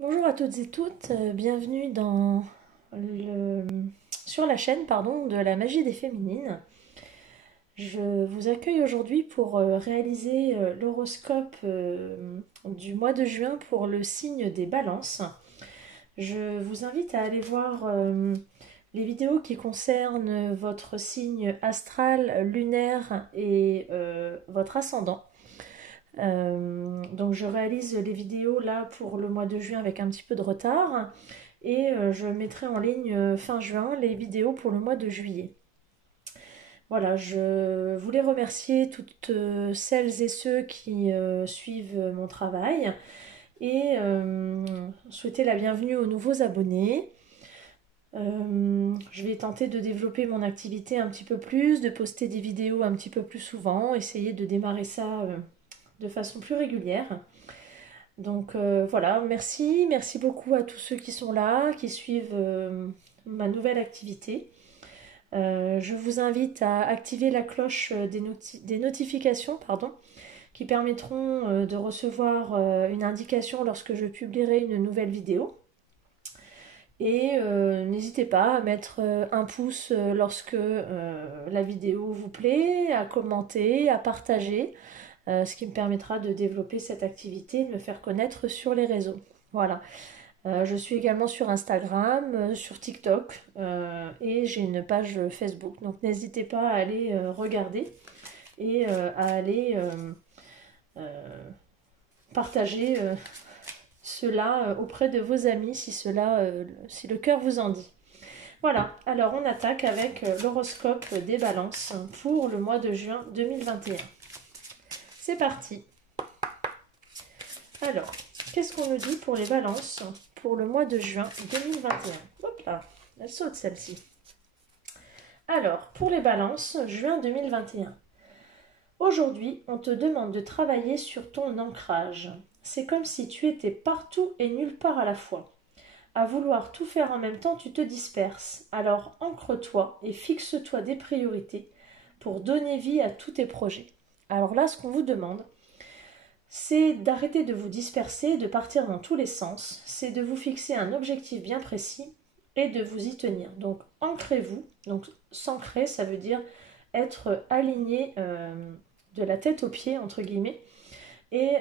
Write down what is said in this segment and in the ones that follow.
Bonjour à toutes et toutes, bienvenue sur la chaîne de la magie des féminines. Je vous accueille aujourd'hui pour réaliser l'horoscope du mois de juin pour le signe des balances. Je vous invite à aller voir les vidéos qui concernent votre signe astral, lunaire et votre ascendant. Donc je réalise les vidéos là pour le mois de juin avec un petit peu de retard et je mettrai en ligne fin juin les vidéos pour le mois de juillet. Voilà, je voulais remercier toutes celles et ceux qui suivent mon travail et souhaiter la bienvenue aux nouveaux abonnés. Je vais tenter de développer mon activité un petit peu plus, de poster des vidéos un petit peu plus souvent, essayer de démarrer ça de façon plus régulière. Donc voilà, merci beaucoup à tous ceux qui sont là, qui suivent ma nouvelle activité. Je vous invite à activer la cloche des notifications, qui permettront de recevoir une indication lorsque je publierai une nouvelle vidéo. Et n'hésitez pas à mettre un pouce lorsque la vidéo vous plaît, à commenter, à partager, ce qui me permettra de développer cette activité et de me faire connaître sur les réseaux. Voilà. Je suis également sur Instagram, sur TikTok et j'ai une page Facebook. Donc n'hésitez pas à aller regarder et à aller partager cela auprès de vos amis si le cœur vous en dit. Voilà, alors on attaque avec l'horoscope des balances pour le mois de juin 2021. C'est parti. Alors, qu'est-ce qu'on nous dit pour les balances pour le mois de juin 2021? Hop là, elle saute celle-ci. Alors, pour les balances, juin 2021. Aujourd'hui, on te demande de travailler sur ton ancrage. C'est comme si tu étais partout et nulle part à la fois. À vouloir tout faire en même temps, tu te disperses. Alors ancre-toi et fixe-toi des priorités pour donner vie à tous tes projets. Alors là, ce qu'on vous demande, c'est d'arrêter de vous disperser, de partir dans tous les sens, c'est de vous fixer un objectif bien précis et de vous y tenir. Donc ancrez-vous, donc s'ancrer ça veut dire être aligné de la tête aux pieds entre guillemets et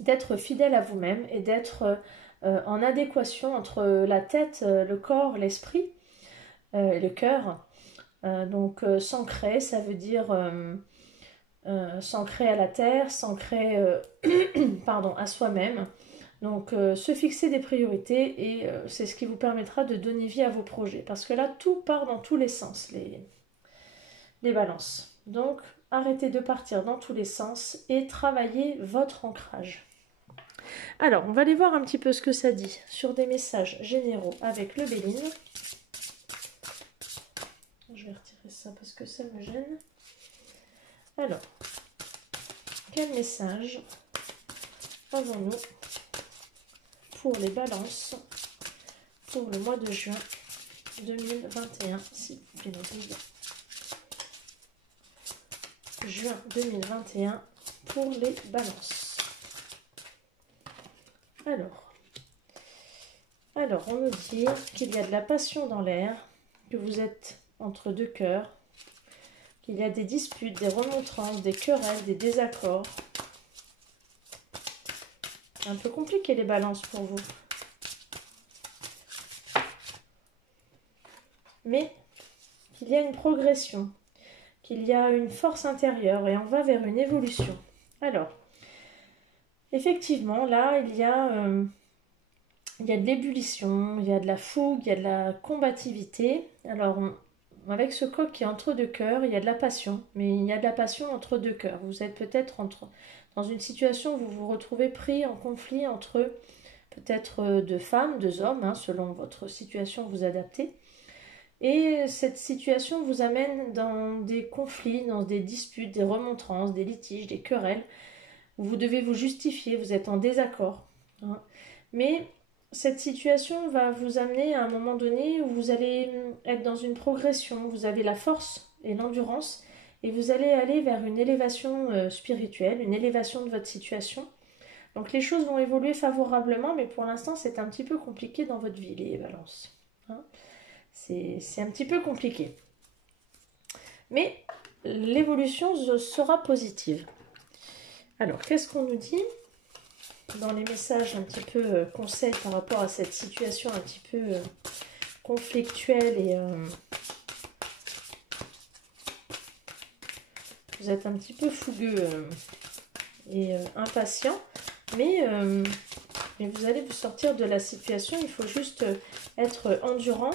d'être fidèle à vous-même et d'être en adéquation entre la tête, le corps, l'esprit et le cœur. Donc s'ancrer ça veut dire s'ancrer à la terre, s'ancrer à soi-même. Donc se fixer des priorités et c'est ce qui vous permettra de donner vie à vos projets. Parce que là, tout part dans tous les sens, les balances. Donc arrêtez de partir dans tous les sens et travaillez votre ancrage. Alors, on va aller voir un petit peu ce que ça dit sur des messages généraux avec le Béline. Je vais retirer ça parce que ça me gêne. Alors, quel message avons-nous pour les balances pour le mois de juin 2021, s'il vous plaît, juin 2021 pour les balances. Alors, on nous dit qu'il y a de la passion dans l'air, que vous êtes entre deux cœurs, qu'il y a des disputes, des remontrances, des querelles, des désaccords. Un peu compliqué les balances pour vous. Mais qu'il y a une progression, qu'il y a une force intérieure et on va vers une évolution. Alors, effectivement, là, il y a de l'ébullition, il y a de la fougue, il y a de la combativité. Alors, avec ce coq qui est entre deux cœurs, il y a de la passion, mais il y a de la passion entre deux cœurs. Vous êtes peut-être dans une situation où vous vous retrouvez pris en conflit entre peut-être deux femmes, deux hommes, selon votre situation, vous adaptez. Et cette situation vous amène dans des conflits, dans des disputes, des remontrances, des litiges, des querelles, où vous devez vous justifier, vous êtes en désaccord. Mais cette situation va vous amener à un moment donné où vous allez être dans une progression, vous avez la force et l'endurance, et vous allez aller vers une élévation spirituelle, une élévation de votre situation, Donc les choses vont évoluer favorablement, mais pour l'instant c'est un petit peu compliqué dans votre vie, les balances. Hein, c'est un petit peu compliqué. Mais l'évolution sera positive. Alors, qu'est-ce qu'on nous dit dans les messages un petit peu conseils par rapport à cette situation un petit peu conflictuelle et vous êtes un petit peu fougueux et impatient, mais vous allez vous sortir de la situation. Il faut juste être endurant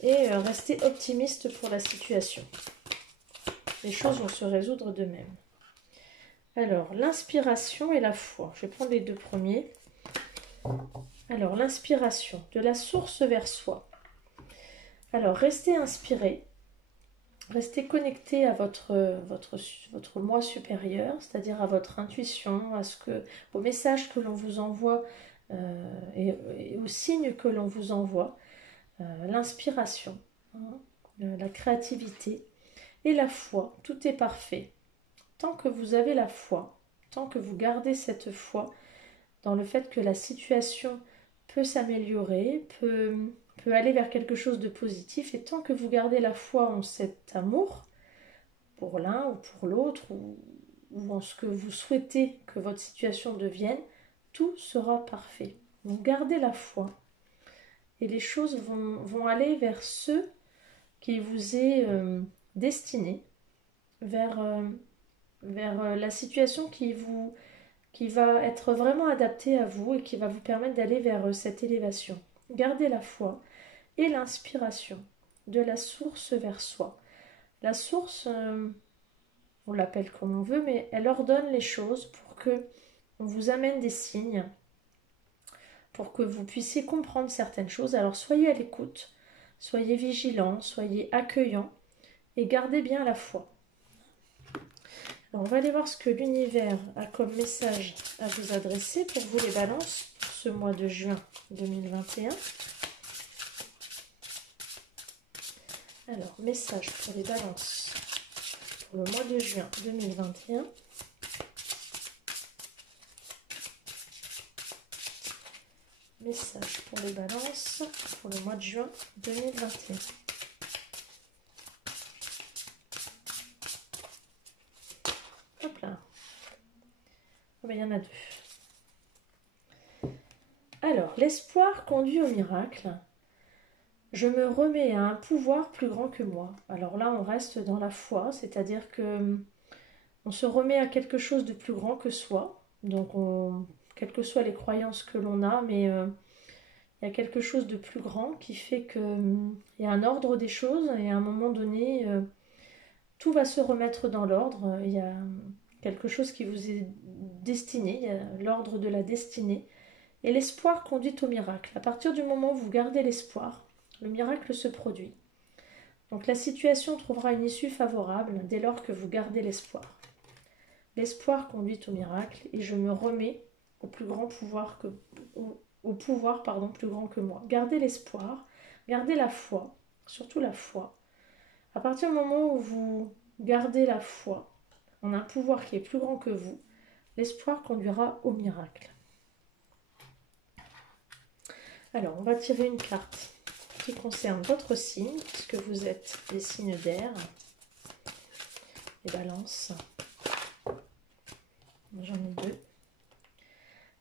et rester optimiste pour la situation. Les choses vont se résoudre d'eux-mêmes. Alors, l'inspiration et la foi. Je vais prendre les deux premiers. Alors, l'inspiration, de la source vers soi. Alors, restez inspiré. Restez connecté à votre moi supérieur, c'est-à-dire à votre intuition, au message que l'on vous envoie et aux signes que l'on vous envoie. L'inspiration, la créativité et la foi. Tout est parfait. Tant que vous avez la foi, tant que vous gardez cette foi dans le fait que la situation peut s'améliorer, peut aller vers quelque chose de positif, et tant que vous gardez la foi en cet amour, pour l'un ou pour l'autre, ou en ce que vous souhaitez que votre situation devienne, tout sera parfait. Donc gardez la foi, et les choses vont aller vers ce qui vous est destiné, vers la situation qui va être vraiment adaptée à vous et qui va vous permettre d'aller vers cette élévation. Gardez la foi et l'inspiration de la source vers soi. La source, on l'appelle comme on veut, mais elle ordonne les choses pour que on vous amène des signes, pour que vous puissiez comprendre certaines choses. Alors soyez à l'écoute, soyez vigilants, soyez accueillants et gardez bien la foi. Alors, on va aller voir ce que l'univers a comme message à vous adresser pour vous les balances pour ce mois de juin 2021. Alors, message pour les balances pour le mois de juin 2021. Message pour les balances pour le mois de juin 2021. Hop là. Oh ben, il y en a deux. Alors, l'espoir conduit au miracle. Je me remets à un pouvoir plus grand que moi. Alors là, on reste dans la foi, c'est-à-dire que on se remet à quelque chose de plus grand que soi. Donc, quelles que soient les croyances que l'on a, mais il y a quelque chose de plus grand qui fait qu'il y a un ordre des choses et à un moment donné, tout va se remettre dans l'ordre. Il y a quelque chose qui vous est destiné, il y a l'ordre de la destinée. Et l'espoir conduit au miracle. À partir du moment où vous gardez l'espoir, le miracle se produit. Donc la situation trouvera une issue favorable dès lors que vous gardez l'espoir. L'espoir conduit au miracle et je me remets au plus grand pouvoir plus grand que moi. Gardez l'espoir, gardez la foi, surtout la foi. À partir du moment où vous gardez la foi en un pouvoir qui est plus grand que vous, l'espoir conduira au miracle. Alors, on va tirer une carte qui concerne votre signe, puisque vous êtes des signes d'air, les balances. J'en ai deux.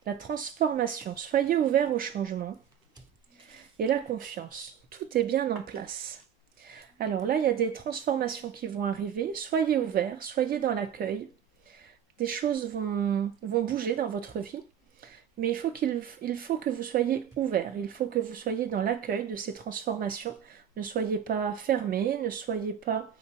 La transformation. Soyez ouverts au changement. Et la confiance. Tout est bien en place. Alors là, il y a des transformations qui vont arriver. Soyez ouverts, soyez dans l'accueil. Des choses vont bouger dans votre vie. Mais il faut que vous soyez ouverts. Il faut que vous soyez dans l'accueil de ces transformations. Ne soyez pas fermés, ne soyez pas...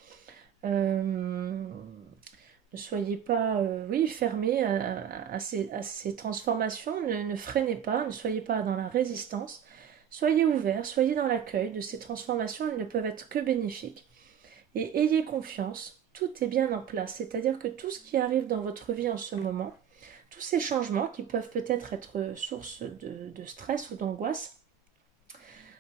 fermés à ces transformations, ne freinez pas, ne soyez pas dans la résistance, soyez ouverts, soyez dans l'accueil de ces transformations, elles ne peuvent être que bénéfiques. Et ayez confiance, tout est bien en place, c'est-à-dire que tout ce qui arrive dans votre vie en ce moment, tous ces changements qui peuvent peut-être être source de stress ou d'angoisse,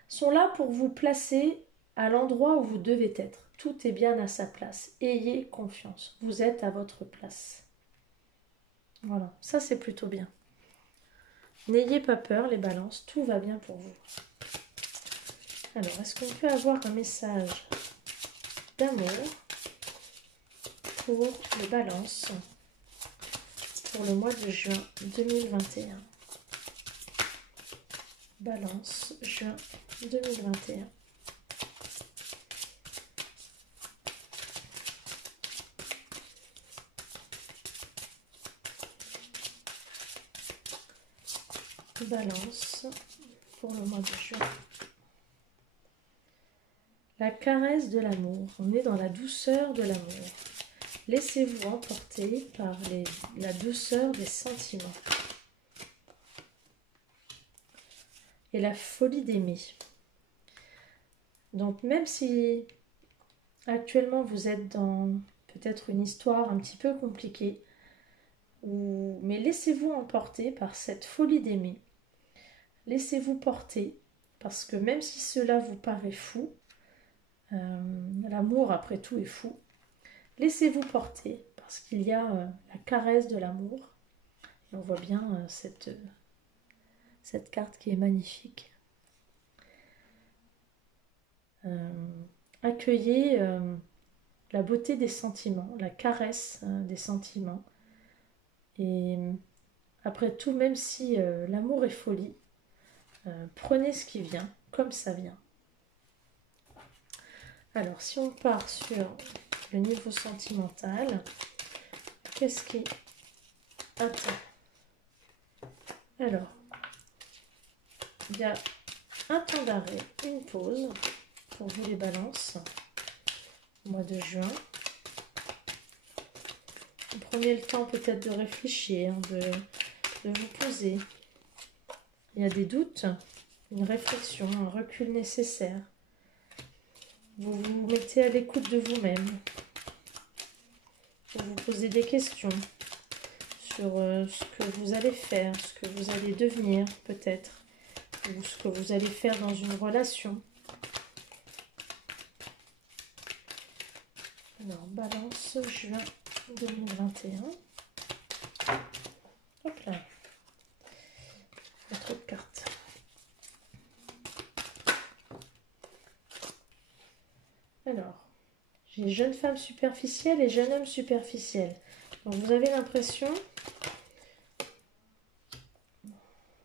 sont là pour vous placer à l'endroit où vous devez être. Tout est bien à sa place. Ayez confiance. Vous êtes à votre place. Voilà, ça c'est plutôt bien. N'ayez pas peur les balances, tout va bien pour vous. Alors, est-ce qu'on peut avoir un message d'amour pour les balances pour le mois de juin 2021? Balance, juin 2021. Balance pour le mois de juin. La caresse de l'amour. On est dans la douceur de l'amour. Laissez-vous emporter par la douceur des sentiments et la folie d'aimer. Donc même si actuellement vous êtes dans peut-être une histoire un petit peu compliquée, mais laissez-vous emporter par cette folie d'aimer. Laissez-vous porter, parce que même si cela vous paraît fou, l'amour après tout est fou, laissez-vous porter, parce qu'il y a la caresse de l'amour. Et on voit bien cette carte qui est magnifique. Accueillez la beauté des sentiments, la caresse des sentiments. Et après tout, même si l'amour est folie, prenez ce qui vient comme ça vient. Alors, si on part sur le niveau sentimental, qu'est-ce qui attend? Alors, il y a un temps d'arrêt, une pause pour vous les balances, au mois de juin. Vous prenez le temps peut-être de réfléchir, de vous poser. Il y a des doutes, une réflexion, un recul nécessaire. Vous vous mettez à l'écoute de vous-même. Vous vous posez des questions sur ce que vous allez faire, ce que vous allez devenir peut-être, ou ce que vous allez faire dans une relation. Alors, balance, juin 2021. Hop là. Il y a trop de cartes. Alors, j'ai jeune femme superficielle et jeune homme superficiel. Donc, vous avez l'impression...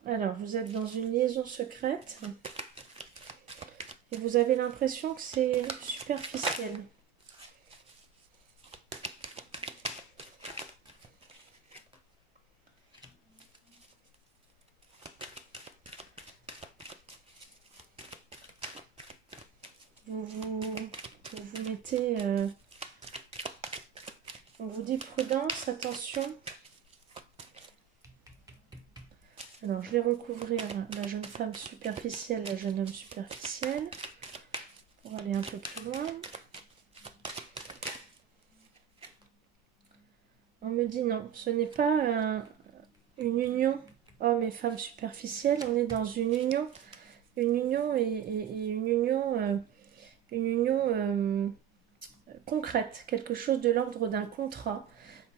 Alors, vous êtes dans une liaison secrète. Et vous avez l'impression que c'est superficiel. Vous mettez... on vous dit prudence, attention. Alors, je vais recouvrir la jeune femme superficielle, la jeune homme superficiel, pour aller un peu plus loin. On me dit non, ce n'est pas une union homme et femme superficielle, on est dans une union et une union concrète, quelque chose de l'ordre d'un contrat,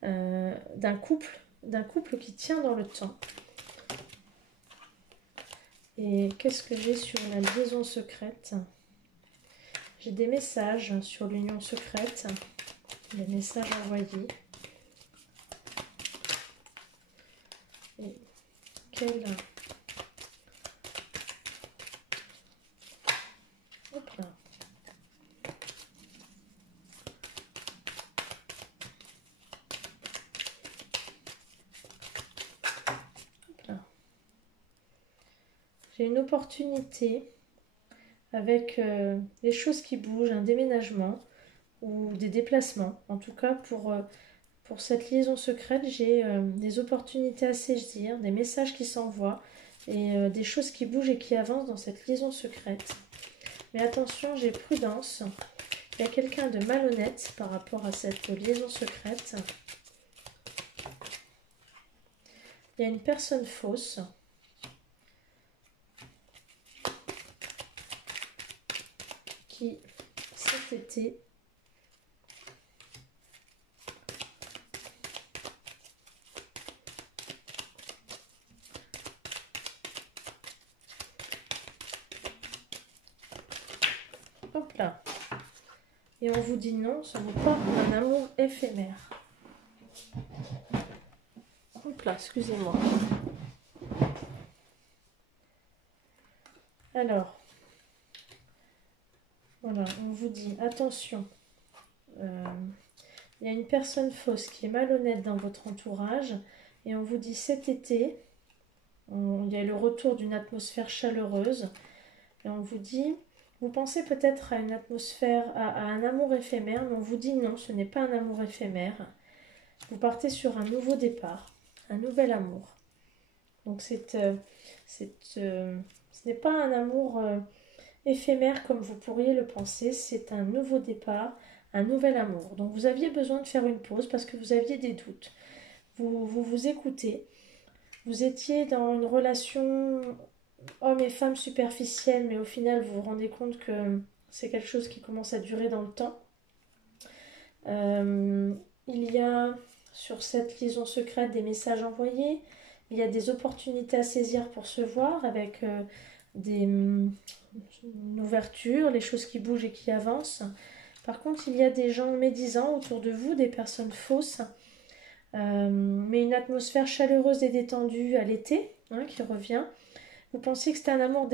d'un couple qui tient dans le temps. Et qu'est-ce que j'ai sur la liaison secrète? J'ai des messages sur l'union secrète, des messages envoyés. Et quel... Hop là. J'ai une opportunité avec des choses qui bougent, un déménagement ou des déplacements. En tout cas, pour cette liaison secrète, j'ai des opportunités à saisir, des messages qui s'envoient et des choses qui bougent et qui avancent dans cette liaison secrète. Mais attention, j'ai prudence. Il y a quelqu'un de malhonnête par rapport à cette liaison secrète. Il y a une personne fausse. Qui cet été Hop là. Et on vous dit non, ce n'est pas un amour éphémère. Hop là, excusez-moi. Alors, voilà, on vous dit attention. Il y a une personne fausse qui est malhonnête dans votre entourage. Et on vous dit cet été, il y a le retour d'une atmosphère chaleureuse. Et on vous dit, vous pensez peut-être à une atmosphère, à un amour éphémère, mais on vous dit non, ce n'est pas un amour éphémère. Vous partez sur un nouveau départ, un nouvel amour. Donc ce n'est pas un amour éphémère comme vous pourriez le penser, c'est un nouveau départ, un nouvel amour. Donc vous aviez besoin de faire une pause parce que vous aviez des doutes. Vous écoutez. Vous étiez dans une relation homme et femme superficielle, mais au final vous vous rendez compte que c'est quelque chose qui commence à durer dans le temps. Il y a sur cette liaison secrète des messages envoyés, il y a des opportunités à saisir pour se voir avec une ouverture, les choses qui bougent et qui avancent. Par contre, il y a des gens médisants autour de vous, des personnes fausses, mais une atmosphère chaleureuse et détendue à l'été qui revient. Vous pensiez que c'était un amour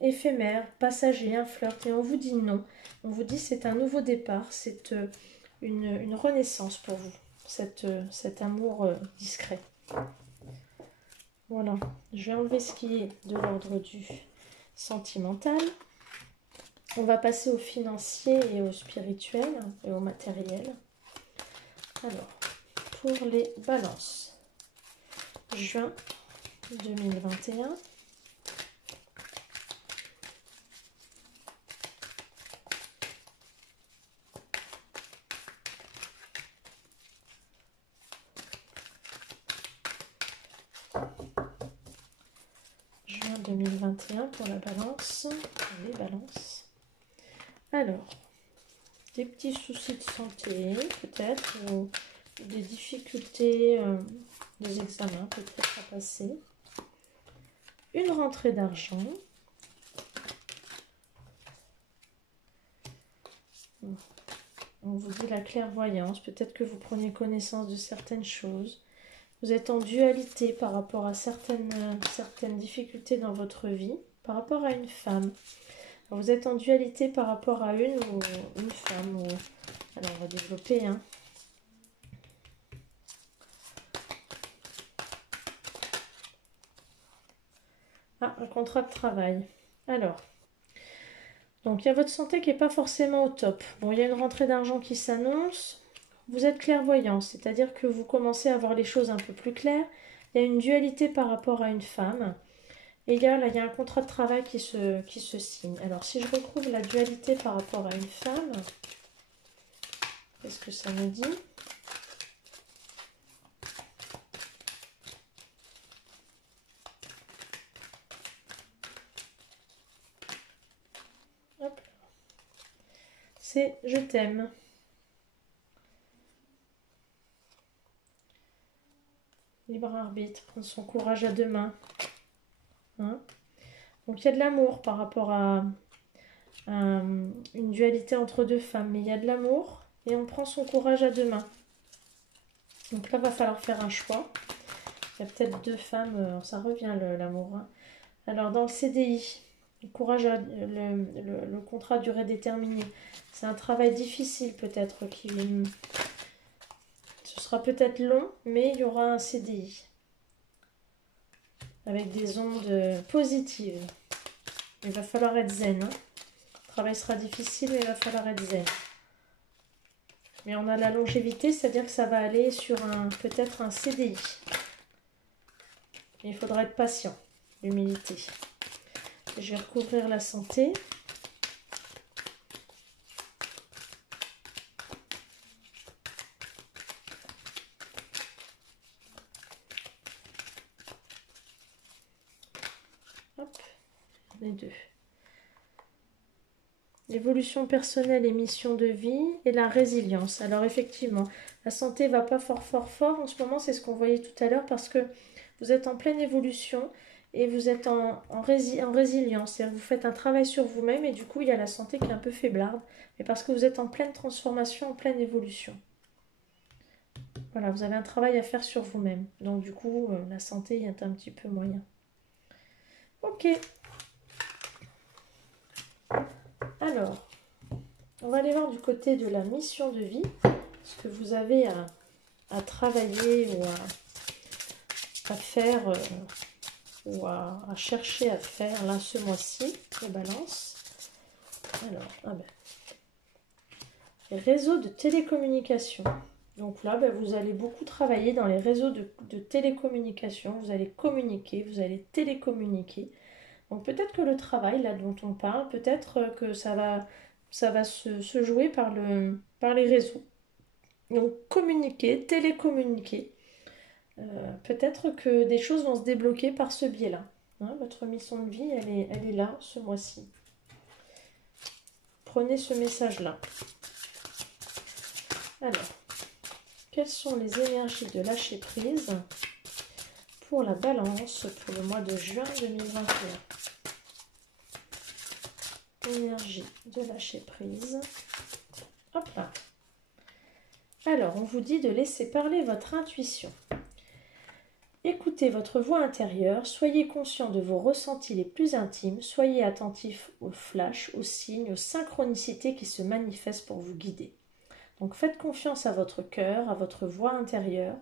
éphémère, passager, un flirt, et on vous dit non. On vous dit c'est un nouveau départ, c'est une renaissance pour vous, cet amour discret. Voilà, je vais enlever ce qui est de l'ordre du sentimental. On va passer au financier et au spirituel et au matériel. Alors, pour les balances, juin 2021. Juin 2021 pour la balance, les balances. Alors, des petits soucis de santé, peut-être, ou des difficultés, des examens peut-être à passer. Une rentrée d'argent. On vous dit la clairvoyance, peut-être que vous prenez connaissance de certaines choses. Vous êtes en dualité par rapport à certaines difficultés dans votre vie, par rapport à une femme. Vous êtes en dualité par rapport à une femme. Alors, on va développer. Ah, un contrat de travail. Alors, donc il y a votre santé qui n'est pas forcément au top. Bon, il y a une rentrée d'argent qui s'annonce. Vous êtes clairvoyant, c'est-à-dire que vous commencez à voir les choses un peu plus claires. Il y a une dualité par rapport à une femme. Et il y a un contrat de travail qui se signe. Alors, si je retrouve la dualité par rapport à une femme, qu'est-ce que ça me dit ? Hop. C'est « je t'aime ». Libre arbitre, prendre son courage à deux mains. Donc il y a de l'amour par rapport à une dualité entre deux femmes, mais il y a de l'amour et on prend son courage à deux mains. Donc là, il va falloir faire un choix. Il y a peut-être deux femmes, ça revient l'amour. Alors dans le CDI, le contrat à durée déterminée, c'est un travail difficile peut-être ce sera peut-être long, mais il y aura un CDI avec des ondes positives. Il va falloir être zen. Le travail sera difficile, mais il va falloir être zen. Mais on a la longévité, c'est-à-dire que ça va aller sur peut-être un CDI. Mais il faudra être patient, l'humilité. Je vais recouvrir la santé. Hop, les deux. L'évolution personnelle et mission de vie et la résilience. Alors effectivement, la santé va pas fort en ce moment, c'est ce qu'on voyait tout à l'heure parce que vous êtes en pleine évolution et vous êtes en résilience. C'est-à-dire que vous faites un travail sur vous-même et du coup, il y a la santé qui est un peu faiblarde. Mais parce que vous êtes en pleine transformation, en pleine évolution. Voilà, vous avez un travail à faire sur vous-même. Donc du coup, la santé est un petit peu moyen. Ok. Alors, on va aller voir du côté de la mission de vie. Ce que vous avez à travailler ou à faire ou à chercher à faire là ce mois-ci, les balances. Alors, les réseaux de télécommunication. Donc là, vous allez beaucoup travailler dans les réseaux de télécommunication. Vous allez communiquer, vous allez télécommuniquer. Donc peut-être que le travail là dont on parle, peut-être que ça va se jouer par les réseaux. Donc communiquer, télécommuniquer. Peut-être que des choses vont se débloquer par ce biais-là. Hein, votre mission de vie, elle est là ce mois-ci. Prenez ce message-là. Alors, quelles sont les énergies de lâcher prise pour la balance pour le mois de juin 2021? Énergie de lâcher prise. Hop là. Alors, on vous dit de laisser parler votre intuition. Écoutez votre voix intérieure, soyez conscient de vos ressentis les plus intimes, soyez attentif aux flashs, aux signes, aux synchronicités qui se manifestent pour vous guider. Donc faites confiance à votre cœur, à votre voix intérieure,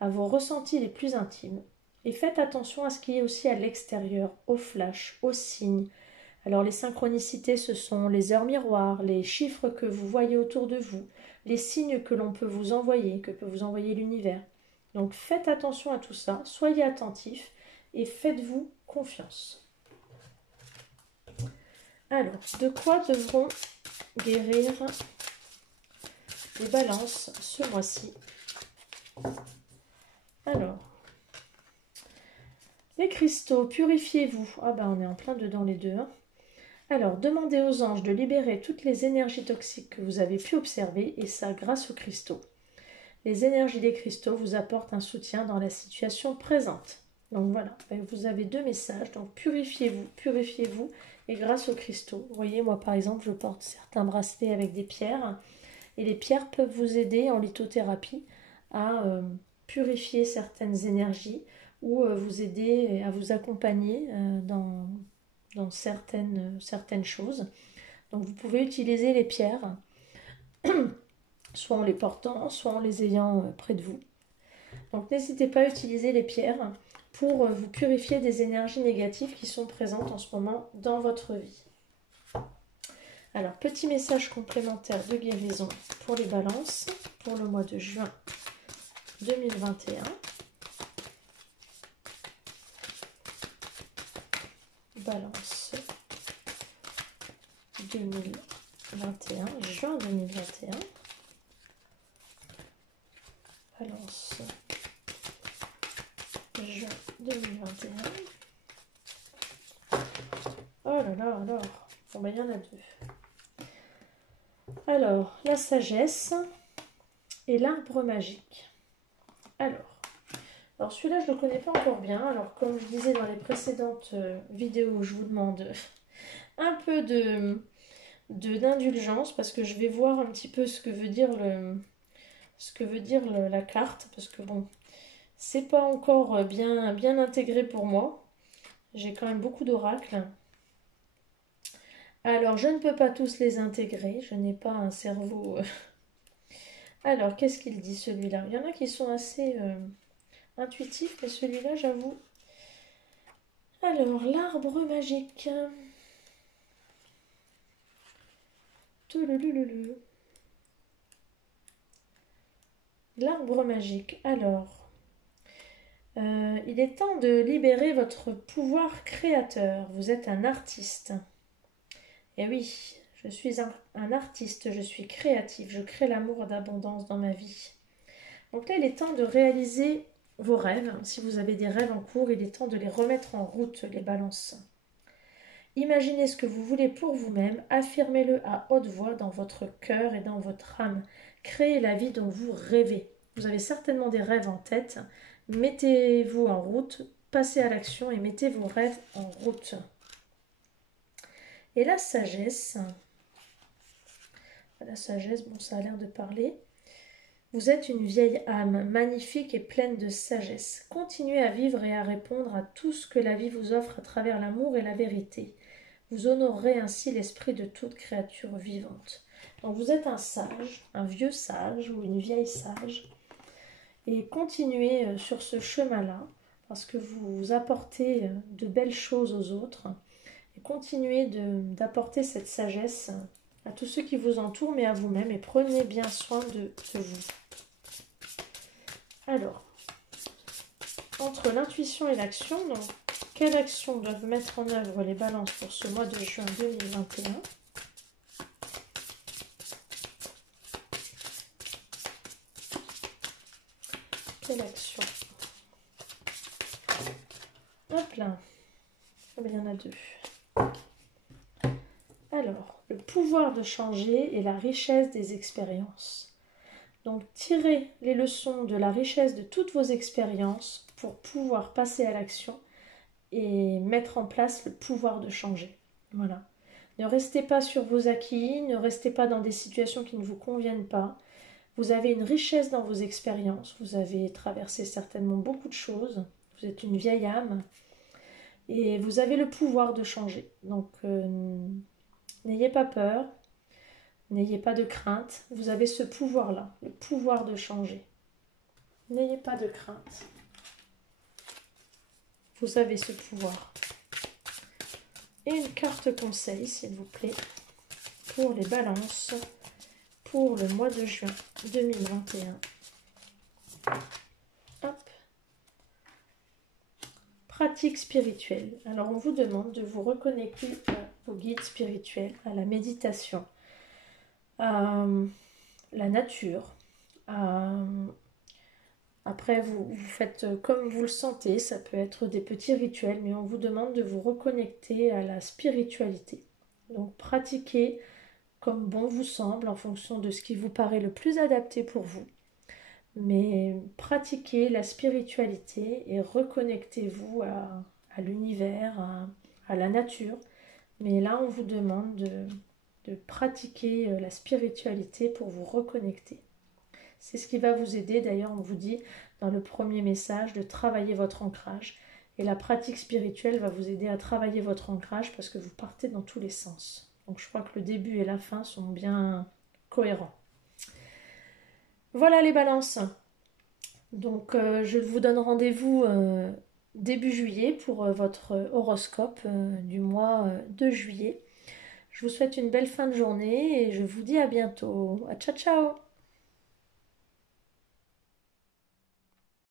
à vos ressentis les plus intimes et faites attention à ce qui est aussi à l'extérieur, aux flashs, aux signes. Alors les synchronicités, ce sont les heures miroirs, les chiffres que vous voyez autour de vous, les signes que l'on peut vous envoyer, que peut vous envoyer l'univers. Donc faites attention à tout ça, soyez attentifs et faites-vous confiance. Alors, de quoi devront guérir les balances ce mois-ci? Alors, les cristaux, purifiez-vous. Ah ben on est en plein dedans les deux. Hein. Alors, demandez aux anges de libérer toutes les énergies toxiques que vous avez pu observer et ça grâce aux cristaux. Les énergies des cristaux vous apportent un soutien dans la situation présente. Donc voilà, vous avez deux messages. Donc purifiez-vous et grâce aux cristaux. Vous voyez, moi par exemple, je porte certains bracelets avec des pierres. Et les pierres peuvent vous aider en lithothérapie à purifier certaines énergies ou vous aider à vous accompagner dans certaines choses. Donc vous pouvez utiliser les pierres soit en les portant, soit en les ayant près de vous. Donc n'hésitez pas à utiliser les pierres pour vous purifier des énergies négatives qui sont présentes en ce moment dans votre vie. Alors, petit message complémentaire de guérison pour les balances pour le mois de juin 2021. Balance 2021, juin 2021. Balance juin 2021. Oh là là, alors. Bon, il y en a deux. Alors, la sagesse et l'arbre magique. Alors celui-là, je ne le connais pas encore bien. Alors, comme je disais dans les précédentes vidéos, je vous demande un peu d'indulgence parce que je vais voir un petit peu ce que veut dire la carte. Parce que bon, c'est pas encore bien intégré pour moi. J'ai quand même beaucoup d'oracles. Alors, je ne peux pas tous les intégrer. Je n'ai pas un cerveau... Alors, qu'est-ce qu'il dit celui-là? Il y en a qui sont assez intuitifs, mais celui-là, j'avoue... Alors, l'arbre magique. L'arbre magique. Alors, il est temps de libérer votre pouvoir créateur. Vous êtes un artiste. Et oui, je suis un artiste, je suis créatif, je crée l'amour d'abondance dans ma vie. Donc là, il est temps de réaliser vos rêves. Si vous avez des rêves en cours, il est temps de les remettre en route, les balances. Imaginez ce que vous voulez pour vous-même, affirmez-le à haute voix dans votre cœur et dans votre âme. Créez la vie dont vous rêvez. Vous avez certainement des rêves en tête. Mettez-vous en route, passez à l'action et mettez vos rêves en route. Et la sagesse, bon, ça a l'air de parler. Vous êtes une vieille âme, magnifique et pleine de sagesse. Continuez à vivre et à répondre à tout ce que la vie vous offre à travers l'amour et la vérité. Vous honorerez ainsi l'esprit de toute créature vivante. Donc vous êtes un sage, un vieux sage ou une vieille sage. Et continuez sur ce chemin-là, parce que vous apportez de belles choses aux autres. Et continuez d'apporter cette sagesse à tous ceux qui vous entourent, mais à vous-même. Et prenez bien soin de vous. Alors, entre l'intuition et l'action, donc, quelle action doivent mettre en œuvre les balances pour ce mois de juin 2021 ? Quelle action ? Hop là. Oh, ben, il y en a deux. Alors, le pouvoir de changer et la richesse des expériences. Donc, tirez les leçons de la richesse de toutes vos expériences pour pouvoir passer à l'action et mettre en place le pouvoir de changer. Voilà. Ne restez pas sur vos acquis, ne restez pas dans des situations qui ne vous conviennent pas. Vous avez une richesse dans vos expériences, vous avez traversé certainement beaucoup de choses, vous êtes une vieille âme et vous avez le pouvoir de changer. Donc, n'ayez pas peur. N'ayez pas de crainte, vous avez ce pouvoir-là, le pouvoir de changer. N'ayez pas de crainte. Vous avez ce pouvoir. Et une carte conseil, s'il vous plaît, pour les balances, pour le mois de juin 2021. Hop. Pratique spirituelle. Alors, on vous demande de vous reconnecter à vos guides spirituels, à la méditation, à la nature. Après, vous faites comme vous le sentez, ça peut être des petits rituels, mais on vous demande de vous reconnecter à la spiritualité. Donc, pratiquez comme bon vous semble, en fonction de ce qui vous paraît le plus adapté pour vous. Mais pratiquez la spiritualité et reconnectez-vous à l'univers, à la nature. Mais là, on vous demande de pratiquer la spiritualité pour vous reconnecter. C'est ce qui va vous aider. D'ailleurs, on vous dit dans le premier message de travailler votre ancrage. Et la pratique spirituelle va vous aider à travailler votre ancrage parce que vous partez dans tous les sens. Donc je crois que le début et la fin sont bien cohérents. Voilà les balances. Donc je vous donne rendez-vous début juillet pour votre horoscope du mois de juillet. Je vous souhaite une belle fin de journée et je vous dis à bientôt. Ciao ciao.